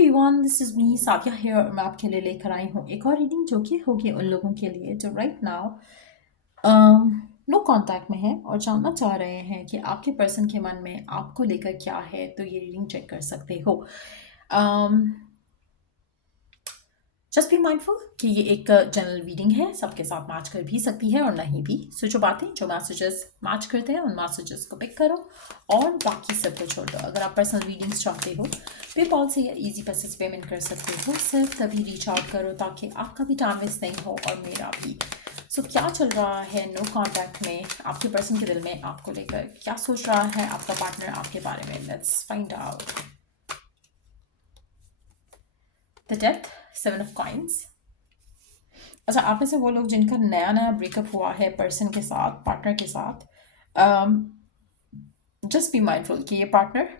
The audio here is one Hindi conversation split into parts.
Everyone, this is me Saathiya here और मैं आपके लिए लेकर आई हूँ एक और रीडिंग जो कि होगी उन लोगों के लिए जो राइट नाउ नो कांटेक्ट में है और जानना चाह रहे हैं कि आपके पर्सन के मन में आपको लेकर क्या है। तो ये रीडिंग चेक कर सकते हो। जस्ट बी माइंडफुल कि ये एक जनरल रीडिंग है, सबके साथ मैच कर भी सकती है और नहीं भी। सो जो बातें जो मैसेजेस मैच करते हैं उन मैसेजेस को पिक करो और बाकी सबको छोड़ दो। अगर आप पर्सनल रीडिंग्स चाहते हो पेपॉल से या इजी पैसेज पेमेंट कर सकते हो। सिर्फ तभी रीच आउट करो ताकि आपका भी टाइम वेस्ट नहीं हो और मेरा भी। सो क्या चल रहा है नो कांटेक्ट में आपके पर्सन के दिल में आपको लेकर? क्या सोच रहा है आपका पार्टनर आपके बारे में? Let's find out. The death, 7 of coins. अच्छा, आप में से वो लोग जिनका नया नया ब्रेकअप हुआ है पर्सन के साथ, पार्टनर के साथ, जस्ट बी माइंडफुल कि ये पार्टनर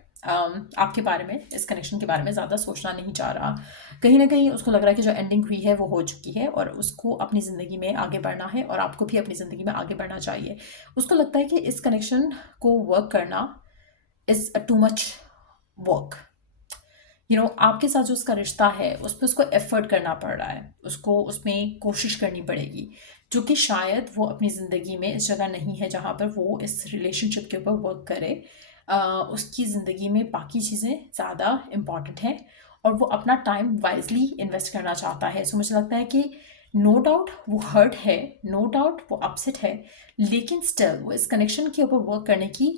आपके बारे में, इस कनेक्शन के बारे में ज़्यादा सोचना नहीं चाह रहा। कहीं ना कहीं उसको लग रहा है कि जो एंडिंग हुई है वो हो चुकी है और उसको अपनी ज़िंदगी में आगे बढ़ना है और आपको भी अपनी ज़िंदगी में आगे बढ़ना चाहिए। उसको लगता है कि इस कनेक्शन को वर्क करना इज़ टू मच वर्क। आपके साथ जो उसका रिश्ता है उस पर उसको एफर्ट करना पड़ रहा है, उसको उसमें कोशिश करनी पड़ेगी, जो कि शायद वो अपनी ज़िंदगी में इस जगह नहीं है जहाँ पर वो इस रिलेशनशिप के ऊपर वर्क करे। उसकी ज़िंदगी में बाकी चीज़ें ज़्यादा इम्पॉर्टेंट हैं और वो अपना टाइम वाइजली इन्वेस्ट करना चाहता है। सो मुझे लगता है कि नो डाउट वो हर्ट है, नो डाउट वो अपसेट है, लेकिन स्टिल वो इस कनेक्शन के ऊपर वर्क करने की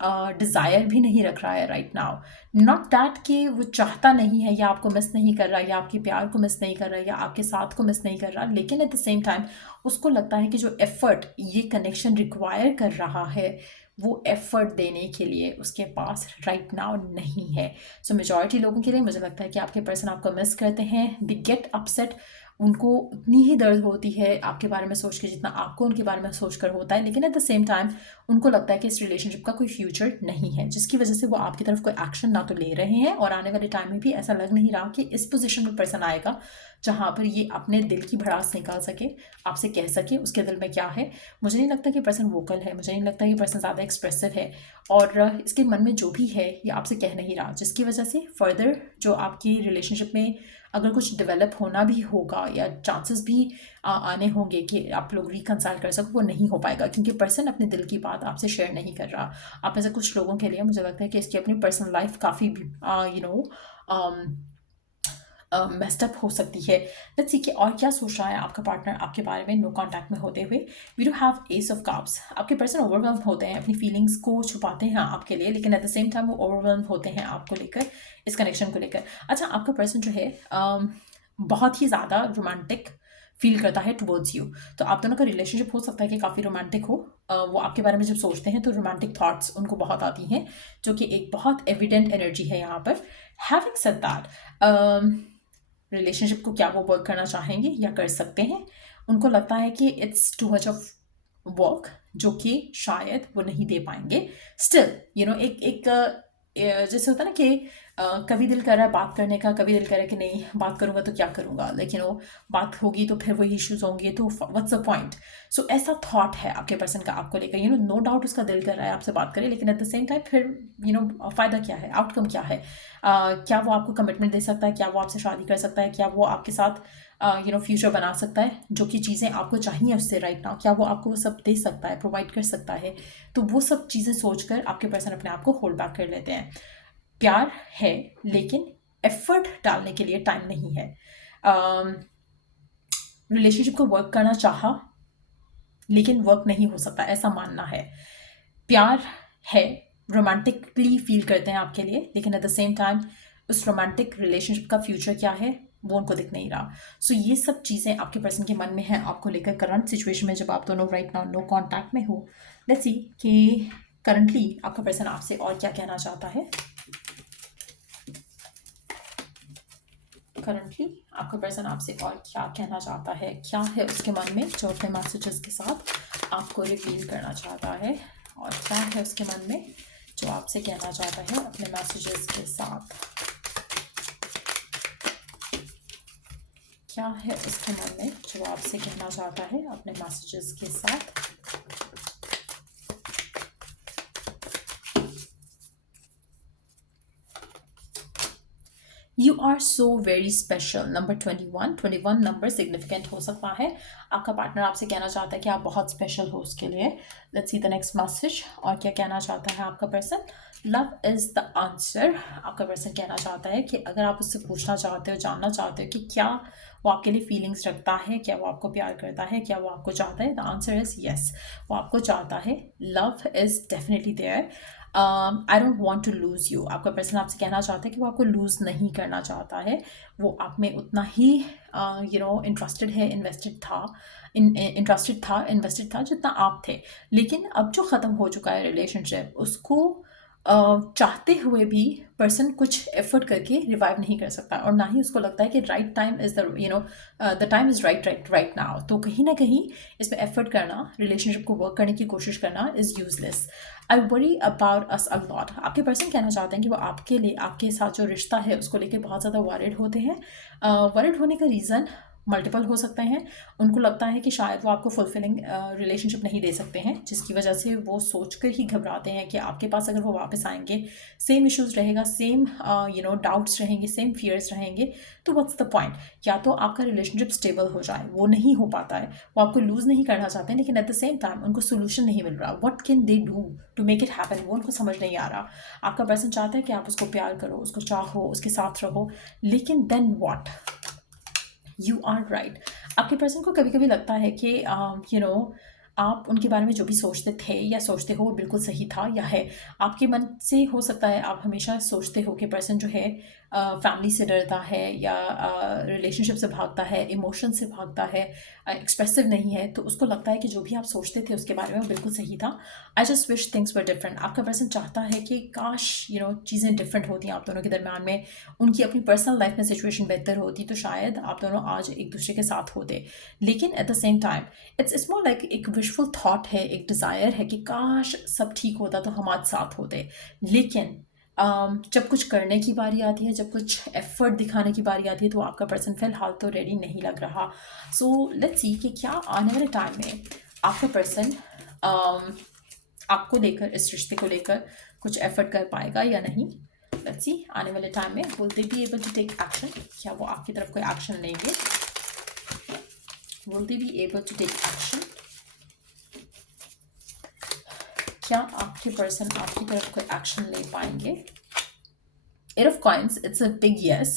डिज़ायर भी नहीं रख रहा है राइट नाउ। नॉट दैट कि वो चाहता नहीं है या आपको मिस नहीं कर रहा या आपके प्यार को मिस नहीं कर रहा या आपके साथ को मिस नहीं कर रहा, लेकिन एट द सेम टाइम उसको लगता है कि जो एफर्ट ये कनेक्शन रिक्वायर कर रहा है वो एफर्ट देने के लिए उसके पास राइट नाउ नहीं है। सो मेजॉरिटी लोगों के लिए मुझे लगता है कि आपके पर्सन आपको मिस करते हैं, दे गेट अपसेट। उनको उतनी ही दर्द होती है आपके बारे में सोच के जितना आपको उनके बारे में सोच कर होता है, लेकिन एट द सेम टाइम उनको लगता है कि इस रिलेशनशिप का कोई फ्यूचर नहीं है, जिसकी वजह से वो आपकी तरफ कोई एक्शन ना तो ले रहे हैं और आने वाले टाइम में भी ऐसा लग नहीं रहा कि इस पोजीशन में पर्सन आएगा जहाँ पर ये अपने दिल की भड़ास निकाल सके, आपसे कह सके उसके दिल में क्या है। मुझे नहीं लगता कि पर्सन वोकल है, मुझे नहीं लगता कि पर्सन ज़्यादा एक्सप्रेसिव है और इसके मन में जो भी है ये आपसे कह नहीं रहा, जिसकी वजह से फर्दर जो आपकी रिलेशनशिप में अगर कुछ डेवलप होना भी होगा या चांसेस भी आने होंगे कि आप लोग रिकंसाइल कर सको, वो नहीं हो पाएगा क्योंकि पर्सन अपने दिल की बात आपसे शेयर नहीं कर रहा। आप में से कुछ लोगों के लिए मुझे लगता है कि इसकी अपनी पर्सनल लाइफ काफ़ी मेस्ड अप हो सकती है। लेट्स सी कि और क्या सोच रहा है आपका पार्टनर आपके बारे में नो कांटेक्ट में होते हुए। We do have ace of cups. आपके पर्सन ओवरवेल्म होते हैं, अपनी फीलिंग्स को छुपाते हैं आपके लिए, लेकिन एट द सेम टाइम वो ओवरवेल्म होते हैं आपको लेकर, इस कनेक्शन को लेकर। अच्छा, आपका पर्सन जो है बहुत ही ज़्यादा रोमांटिक फील करता है टुवर्ड्स यू। तो आप दोनों का रिलेशनशिप हो सकता है कि काफ़ी रोमांटिक हो। वो आपके बारे में जब सोचते हैं तो रोमांटिक थॉट्स उनको बहुत आती हैं, जो कि एक बहुत एविडेंट एनर्जी है यहाँ पर। हैविंग सेड दैट, रिलेशनशिप को क्या वो वर्क करना चाहेंगे या कर सकते हैं, उनको लगता है कि it's too much of work जो कि शायद वो नहीं दे पाएंगे। स्टिल एक एक जैसे होता है ना कि कभी दिल कर रहा है बात करने का, कभी दिल कर रहा है कि नहीं बात करूंगा तो क्या करूंगा, लेकिन वो बात होगी तो फिर वही इश्यूज होंगे तो व्हाट्स द पॉइंट। सो ऐसा थॉट है आपके पर्सन का आपको लेकर। नो डाउट उसका दिल कर रहा है आपसे बात करे, लेकिन एट द सेम टाइम फिर फ़ायदा क्या है, आउटकम क्या है। क्या वो आपको कमिटमेंट दे सकता है, क्या वो आपसे शादी कर सकता है, क्या वो आपके साथ फ्यूचर बना सकता है, जो कि चीज़ें आपको चाहिए उससे राइट नाउ, क्या वो आपको वो सब दे सकता है, प्रोवाइड कर सकता है। तो वो सब चीज़ें सोचकर आपके पर्सन अपने आप को होल्ड बैक कर लेते हैं। प्यार है लेकिन एफर्ट डालने के लिए टाइम नहीं है। रिलेशनशिप को वर्क करना चाहा लेकिन वर्क नहीं हो सकता, ऐसा मानना है। प्यार है, रोमांटिकली फील करते हैं आपके लिए, लेकिन एट द सेम टाइम उस रोमांटिक रिलेशनशिप का फ्यूचर क्या है वो उनको दिख नहीं रहा। सो ये सब चीज़ें आपके पर्सन के मन में हैं आपको लेकर करंट सिचुएशन में, जब आप दोनों राइट नाउ नो कांटेक्ट में हो। लेट्स सी कि करंटली आपका पर्सन आपसे और क्या कहना चाहता है। करंटली आपका पर्सन आपसे और क्या कहना चाहता है, क्या है उसके मन में जो अपने मैसेजेस के साथ आपको रिवील करना चाहता है, और क्या है उसके मन में जो आपसे कहना चाहता है अपने मैसेजेस के साथ। क्या है उसके मन में जो आपसे कहना चाहता है अपने मैसेजेस के साथ। You are so very special. Number 21 number significant हो सकता है। आपका पार्टनर आपसे कहना चाहता है कि आप बहुत स्पेशल हो उसके लिए। Let's see the next message. और क्या कहना चाहता है आपका person? Love is the answer. आपका पर्सन कहना चाहता है कि अगर आप उससे पूछना चाहते हो, जानना चाहते हो कि क्या वो आपके लिए फीलिंग्स रखता है, क्या वो आपको प्यार करता है, क्या वो आपको चाहता है, द आंसर इज़ येस। वो आपको चाहता है। Love is definitely there. I don't want to lose you. आपका पर्सन आपसे कहना चाहता है कि वो आपको लूज़ नहीं करना चाहता है। वो आप में उतना ही इंटरेस्टेड है, इन्वेस्टेड था जितना आप थे। लेकिन अब जो ख़त्म हो चुका है रिलेशनशिप, उसको चाहते हुए भी पर्सन कुछ एफर्ट करके रिवाइव नहीं कर सकता, और ना ही उसको लगता है कि right time is the time is right now. तो कहीं ना कहीं इसमें एफर्ट करना, रिलेशनशिप को वर्क करने की कोशिश करना is useless. I worry about us a lot. आपके पर्सन कहना चाहते हैं कि वो आपके लिए, आपके साथ जो रिश्ता है उसको लेके बहुत ज़्यादा वरिड होते हैं। वरिड होने का रीज़न मल्टीपल हो सकते हैं। उनको लगता है कि शायद वो आपको फुलफिलिंग रिलेशनशिप नहीं दे सकते हैं, जिसकी वजह से वो सोचकर ही घबराते हैं कि आपके पास अगर वो वापस आएंगे, सेम इश्यूज़ रहेगा, सेम डाउट्स रहेंगे, सेम फियर्स रहेंगे, तो व्हाट्स द पॉइंट। या तो आपका रिलेशनशिप स्टेबल हो जाए, वो नहीं हो पाता है। वो आपको लूज़ नहीं करना चाहते हैं, लेकिन एट द सेम टाइम उनको सोल्यूशन नहीं मिल रहा। What can they do to make it happen, वो उनको समझ नहीं आ रहा। आपका पर्सन चाहता है कि आप उसको प्यार करो, उसको चाहो, उसके साथ रहो, लेकिन then what? You are right. आपके पर्सन को कभी कभी लगता है कि आप उनके बारे में जो भी सोचते थे या सोचते हो वो बिल्कुल सही था या है। आपके मन से हो सकता है आप हमेशा सोचते हो कि पर्सन जो है फैमिली से डरता है, या रिलेशनशिप से भागता है, इमोशन से भागता है, एक्सप्रेसिव नहीं है। तो उसको लगता है कि जो भी आप सोचते थे उसके बारे में वो बिल्कुल सही था। I just wish things were different. आपका पर्सन चाहता है कि काश चीज़ें डिफरेंट होती हैं आप दोनों के दरम्यान में, उनकी अपनी पर्सनल लाइफ में सिचुएशन बेहतर होती, तो शायद आप दोनों आज एक दूसरे के साथ होते। लेकिन at the same time it's more like एक विशफुल थॉट है, एक डिज़ायर है कि काश सब ठीक होता तो हम आज साथ होते। लेकिन जब कुछ करने की बारी आती है, जब कुछ एफर्ट दिखाने की बारी आती है, तो आपका पर्सन फिलहाल तो रेडी नहीं लग रहा। सो लेट्स सी कि क्या आने वाले टाइम में आपका पर्सन आपको लेकर, इस रिश्ते को लेकर कुछ एफर्ट कर पाएगा या नहीं। लेट्स सी आने वाले टाइम में will they be able to take action. क्या वो आपकी तरफ कोई एक्शन लेंगे? Will they be able to take action? क्या आपके पर्सन आपकी तरफ कोई एक्शन ले पाएंगे? Eight of coins, it's a big yes.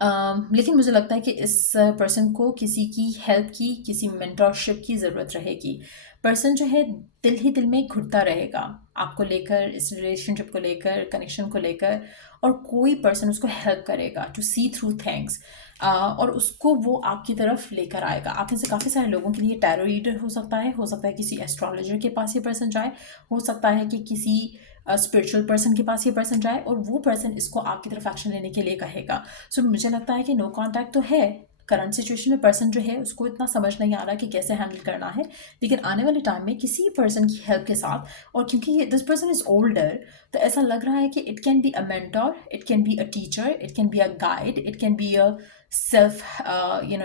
लेकिन मुझे लगता है कि इस पर्सन को किसी की हेल्प की, किसी मेंटरशिप की ज़रूरत रहेगी। पर्सन जो है दिल ही दिल में घुटता रहेगा आपको लेकर, इस रिलेशनशिप को लेकर, कनेक्शन को लेकर, और कोई पर्सन उसको हेल्प करेगा टू सी थ्रू थिंग्स, और उसको वो आपकी तरफ लेकर आएगा। आप में से काफ़ी सारे लोगों के लिए टैरो रीडर हो सकता है किसी एस्ट्रोलॉजर के पास ये पर्सन जाए, हो सकता है कि किसी स्पिरिचुअल पर्सन के पास ये पर्सन जाए, और वो पर्सन इसको आपकी तरफ एक्शन लेने के लिए कहेगा। सो मुझे लगता है कि नो कॉन्टैक्ट तो है करंट सिचुएशन में। पर्सन जो है उसको इतना समझ नहीं आ रहा कि कैसे हैंडल करना है, लेकिन आने वाले टाइम में किसी पर्सन की हेल्प के साथ, और क्योंकि दिस पर्सन इज ओल्डर, तो ऐसा लग रहा है कि it can be a mentor, it can be a teacher, it can be a guide, it can be a self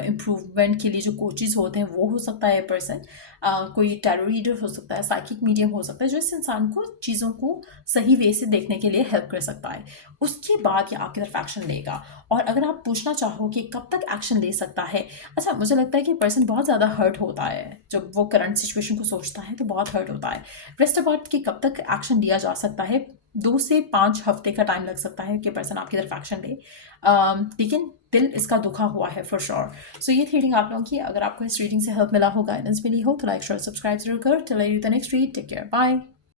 improvement के लिए जो कोचेज होते हैं वो हो सकता है पर्सन। कोई टैरो रीडर हो सकता है, साइकिक मीडियम हो सकता है, जो इस इंसान को चीज़ों को सही वे से देखने के लिए हेल्प कर सकता है। उसके बाद ये आपकी तरफ एक्शन लेगा। और अगर आप पूछना चाहो कि कब तक एक्शन ले सकता है, अच्छा, मुझे लगता है कि पर्सन बहुत ज़्यादा हर्ट होता है जब वो करंट सिचुएशन को सोचता है, तो बहुत हर्ट होता है। रेस्ट अबाउट कि कब तक एक्शन लिया जा सकता है, 2 से 5 हफ्ते का टाइम लग सकता है कि पर्सन आपकी तरफ एक्शन ले, लेकिन दिल इसका दुखा हुआ है फॉर श्योर। सो ये थी रीडिंग आप लोगों की। अगर आपको इस रीडिंग से हेल्प मिला हो, गाइडेंस मिली हो, तो लाइक, शेयर, सब्सक्राइब जरूर कर। Till I read the next read, take care, bye.